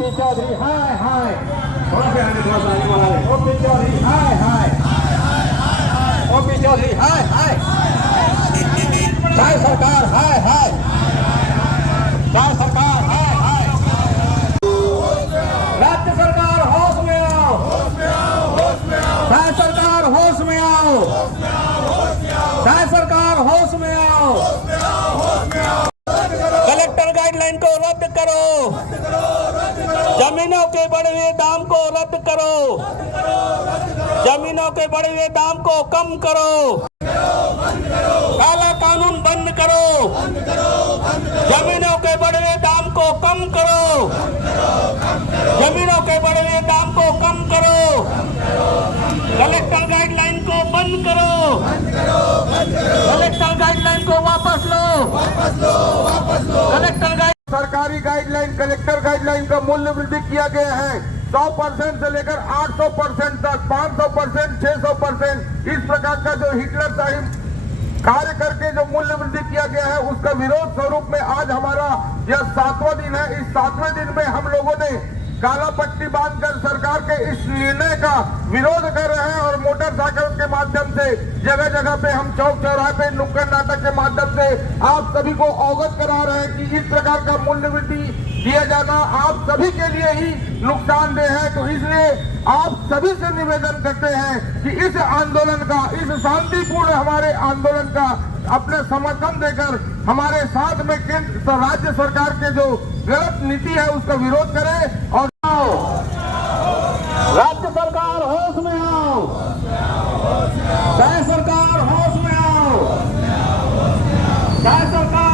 OP Chaudhary हाय हाय, OP Chaudhary हाय हाय, OP Chaudhary हाय हाय, चाय सरकार हाय हाय, चाय सरकार हाय हाय, राज्य सरकार होश में आओ, चाय सरकार होश में आओ, चाय सरकार होश में आओ, कलेक्टर गाइडलाइन को रद्द करो, जमीनों के बढ़े हुए दाम को रद्द करो, जमीनों के बढ़े हुए दाम को कम करो, काला कानून बंद करो, जमीनों के बढ़े हुए दाम को कम करो, जमीनों के बढ़े हुए दाम को कम करो, कलेक्टर गाइडलाइन को बंद करो, कलेक्टर गाइडलाइन को वापस लो, कलेक्टर गाइड सरकारी गाइडलाइन कलेक्टर गाइडलाइन का मूल्य वृद्धि किया गया है 100% से लेकर 800% तक, 500%, 600%। इस प्रकार का जो हिटलर साहिब कार्य करके जो मूल्य वृद्धि किया गया है उसका विरोध स्वरूप में आज हमारा यह 7वां दिन है। इस 7वें दिन में हम लोगों ने काला पट्टी बांधकर सरकार के इस निर्णय का विरोध कर रहे हैं और मोटरसाइकिल के माध्यम से जगह जगह पे हम चौक चौराहे पे नुक्कड़ नाटक के माध्यम से आप सभी को अवगत करा रहे हैं कि इस प्रकार का मूल्य वृद्धि दिया जाना आप सभी के लिए ही नुकसानदेह है। तो इसलिए आप सभी से निवेदन करते हैं कि इस आंदोलन का, इस शांतिपूर्ण हमारे आंदोलन का अपने समर्थन देकर हमारे साथ में केंद्र राज्य सरकार के जो गलत नीति है उसका विरोध करें और राज्य सरकार होश में आओ, चाहे सरकार होश में आओ, चाहे सरकार